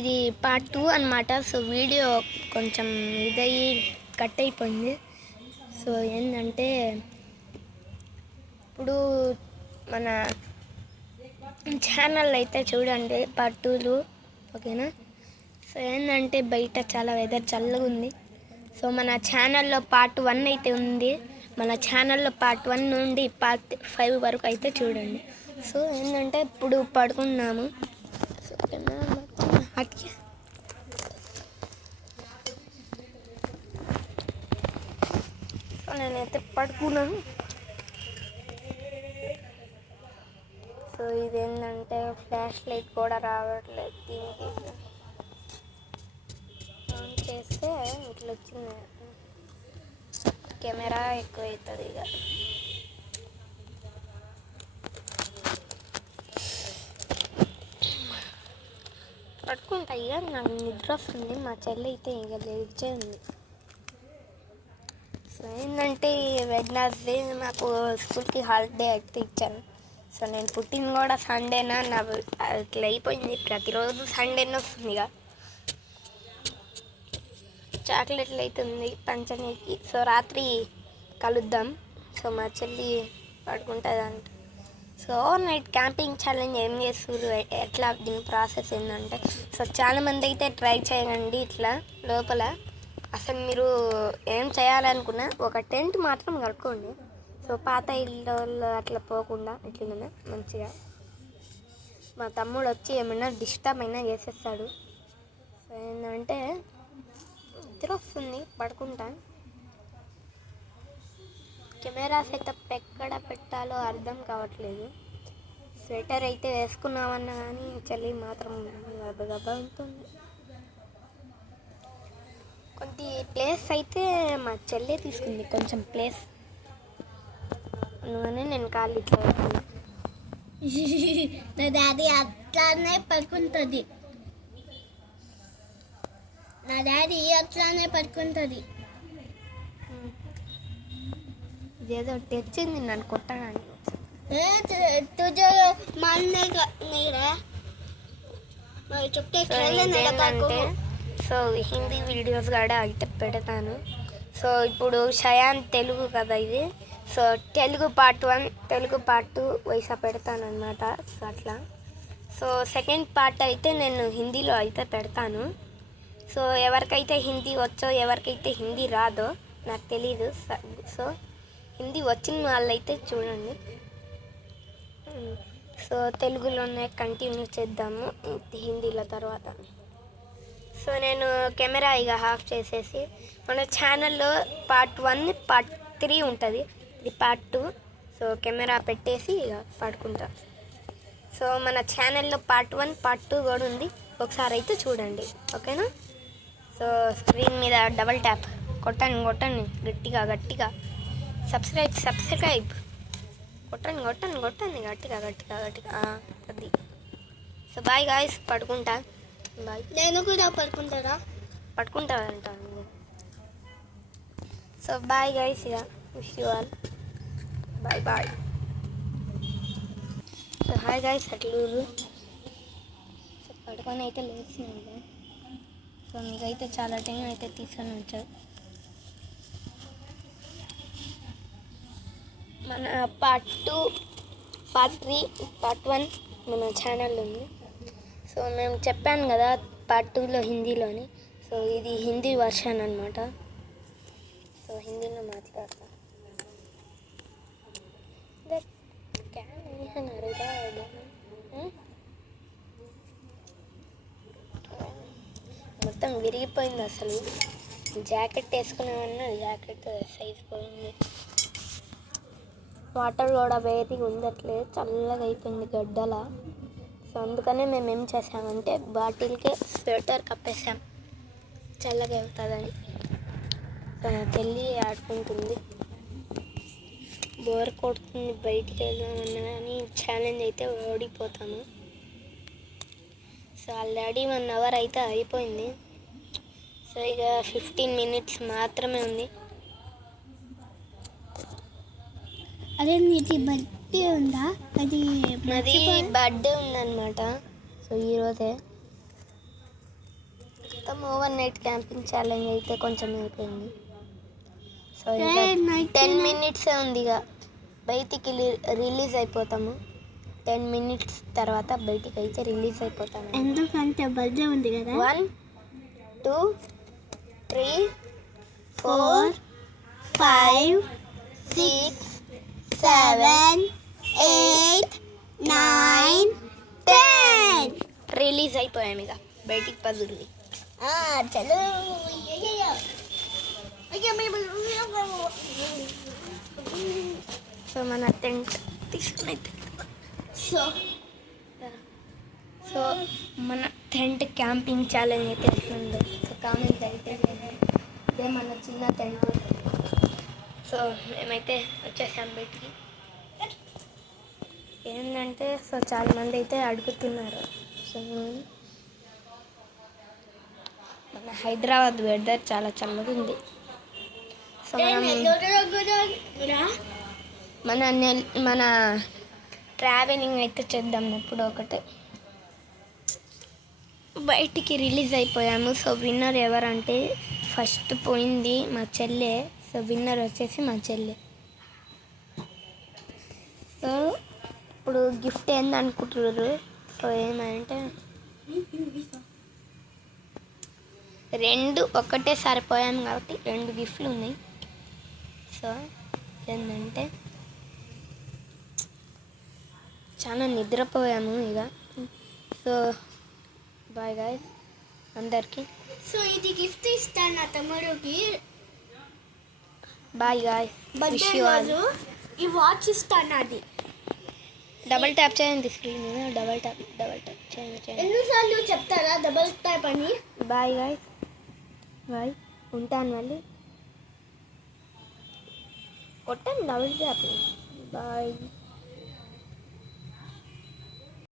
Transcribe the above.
ఇది పార్ట్ 2 అన్నమాట. So video కొంచెం ఇదయ్యి కట్ అయిపోయింది. సో ఏంటంటే ఇప్పుడు మన ఛానల్ అయితే చూడండి పార్ట్ 2 ఓకేనా. సో ఏంటంటే బయట చాలా వెదర్ చల్లగా ఉంది. సో మన ఛానల్లో పార్ట్ 1 అయితే ఉంది. మన ఛానల్లో పార్ట్ 1 నుండి పార్ట్ 5 వరకు అయితే చూడండి. సో ఏంటంటే ఇప్పుడు పడుకున్నాము. సో అట్కే సో నేనైతే పడుకున్నాను. సో ఇదేంటంటే ఫ్లాష్ లైట్ కూడా రావట్లేదు. దీనికి ఆన్ చేస్తే ఇట్లా వచ్చింది. కెమెరా ఎక్కువ అవుతుంది. ఇక పట్టుకుంటా. ఇక నాకు నిద్ర వస్తుంది. మా చెల్లి అయితే ఇక లేచే ఉంది. సో ఏంటంటే వెడ్నెస్డే మాకు స్కూల్కి హాలిడే అయితే ఇచ్చారు. సో నేను పుట్టింది కూడా సండేనా, నా అట్లా అయిపోయింది. ప్రతిరోజు సండేనే వస్తుంది. ఇక చాక్లెట్లు అవుతుంది పంచనీకి. సో రాత్రి కలుద్దాం. సో మా చెల్లి పడుకుంటుంది అంట. సో నైట్ క్యాంపింగ్ ఛాలెంజ్ ఏం చేస్తారు, ఎట్లా దీని ప్రాసెస్ ఏంటంటే, సో చాలామంది అయితే ట్రై చేయండి. ఇట్లా లోపల అసలు మీరు ఏం చేయాలనుకున్నా ఒక టెంట్ మాత్రం కట్టుకోండి. సో పాత ఇళ్ళలో అట్లా పోకుండా ఇట్లా మంచిగా. మా తమ్ముడు వచ్చి ఏమైనా డిస్టర్బ్ అయినా చేసేస్తాడు. సో ఏంటంటే నిద్ర వస్తుంది, పడుకుంటా. కెమెరా సెటప్ ఎక్కడ పెట్టాలో అర్థం కావట్లేదు. స్వెటర్ అయితే వేసుకున్నామన్నా కానీ చలి మాత్రం గబగబ ఉంటుంది. కొంత ప్లేస్ అయితే మా చెల్లె తీసుకుంది, కొంచెం ప్లేస్. అందుకని నేను కాళ్ళు ఇట్లా పెట్టుకున్నా. నా డాడీ అట్లానే పడుకుంటుంది. నా డాడీ అట్లానే పడుకుంటుంది. ఇదేదో తెచ్చింది నన్ను కొట్టడానికి. సో హిందీ వీడియోస్ కూడా అయితే పెడతాను. సో ఇప్పుడు షయాన్ తెలుగు కదా ఇది. So Telugu part 1, Telugu part 2 వైసా పెడతాను అనమాట. సో అట్లా. సో సెకండ్ పార్ట్ అయితే నేను హిందీలో అయితే పెడతాను. సో ఎవరికైతే హిందీ వచ్చో ఎవరికైతే హిందీ రాదో నాకు తెలీదు. సో హిందీ వచ్చిన వాళ్ళైతే చూడండి. సో తెలుగులోనే కంటిన్యూ చేద్దాము హిందీలో తర్వాత. సో నేను కెమెరా ఇక ఆఫ్ చేసేసి, మన ఛానల్లో పార్ట్ 1, పార్ట్ 3 ఉంటుంది. ఇది పార్ట్ 2. సో కెమెరా పెట్టేసి ఇక పడుకుంటా. సో మన ఛానల్లో పార్ట్ 1, పార్ట్ 2 కూడా ఉంది. ఒకసారి అయితే చూడండి ఓకేనా. సో స్క్రీన్ మీద డబల్ ట్యాప్ కొట్టండి గట్టిగా సబ్స్క్రైబ్ కొట్టండి గట్టిగా అది. సో బాయ్ గాయ్స్, పడుకుంటా. బాయ్. నేను కూడా పడుకుంటానంట. సో బాయ్ గాయ్స్, ఇక wish you all bye. So hi guys, Atluru. So పడుకొని అయితే లేచినాను. సో మీకైతే చాలా టైం అయితే తీసుకొని వచ్చారు. మన పార్ట్ 2, పార్ట్ 3, పార్ట్ 1 మన ఛానల్లో ఉంది. సో మేము చెప్పాను కదా పార్ట్ 2లో హిందీలోని. సో ఇది హిందీ వర్షన్ అనమాట. సో హిందీలో మాట్లాడతాను. మొత్తం విరిగిపోయింది. అసలు జాకెట్ వేసుకున్నామన్నా జాకెట్ సైజ్ పోయింది. వాటర్ కూడా వేడిగా ఉండట్లేదు, చల్లగా అయిపోయింది గడ్డల. సో అందుకనే మేము ఏం చేసామంటే బాటిల్కే స్వెటర్ కప్పేసాం, చల్లగా అవుతుందని. తెల్లి ఆడుకుంటుంది, బోర్ కొడుతుంది, బయటికి వెళ్దామన్నా కానీ ఛాలెంజ్ అయితే ఓడిపోతాము. సో ఆల్రెడీ 1 అవర్ అయితే అయిపోయింది. సో ఇక 15 మినిట్స్ మాత్రమే ఉంది. అదే నీది బర్త్డే ఉందా? నాది బర్త్డే ఉందన్నమాట. సో ఈరోజే ఓవర్ నైట్ క్యాంపింగ్ ఛాలెంజ్ అయితే కొంచెం అయిపోయింది. సో night 10 మినిట్సే ఉంది. ఇక బయటికి రిలీజ్ అయిపోతాము. 10 మినిట్స్ తర్వాత బయటికి అయితే రిలీజ్ అయిపోతాము. ఎందుకంటే బర్త్డే ఉంది కదా. 1 2 3 4 5 6 7 8 9 10. రిలీజ్ అయిపోయాము. ఇక బయటికి పదుర్లి. చలో. సో మన టెంట్ తీసుకుని సో మన టెంట్ క్యాంపింగ్ ఛాలెంజ్ అయితే ఎట్లుందో సో కామెంట్ అయితే చేయండి. ఇదే మన చిన్న టెంట్. సో మేమైతే వచ్చేసాం బయటికి. ఏంటంటే సో చాలామంది అయితే అడుగుతున్నారు. సో మన హైదరాబాద్ వెదర్ చాలా చల్లగా ఉంది. సో మన ట్రావెలింగ్ అయితే చేద్దాం ఎప్పుడు ఒకటే. బయటికి రిలీజ్ అయిపోయాము. సో విన్నర్ ఎవరంటే ఫస్ట్ పోయింది మా చెల్లె. సో విన్నర్ వచ్చేసి మా చెల్లె. సో ఇప్పుడు గిఫ్ట్ ఏందనుకుంటున్నారు. సో ఏమంటే 2 ఒకటే సరిపోయాము కాబట్టి 2 గిఫ్ట్లు ఉన్నాయి. సో ఏంటంటే చాలా నిద్రపోయాము ఇక. సో బాయ్ గాయ్స్ అందరికీ. సో ఇది గిఫ్ట్ ఇస్తాను నా తమ్ముడికి బాయ్ గాయ్స్. బర్త్డే రోజు. ఈ వాచ్ ఇస్తాను అది. డబల్ ట్యాప్ చేయండి స్క్రీన్ మీద. డబల్ ట్యాప్ చేయండి. ఎన్నిసార్లు చెప్తారా డబల్ ట్యాప్ అని. Bye guys. బాయ్. ఉంటాను మళ్ళీ. కొట్టండి డబల్ ట్యాప్. బాయ్.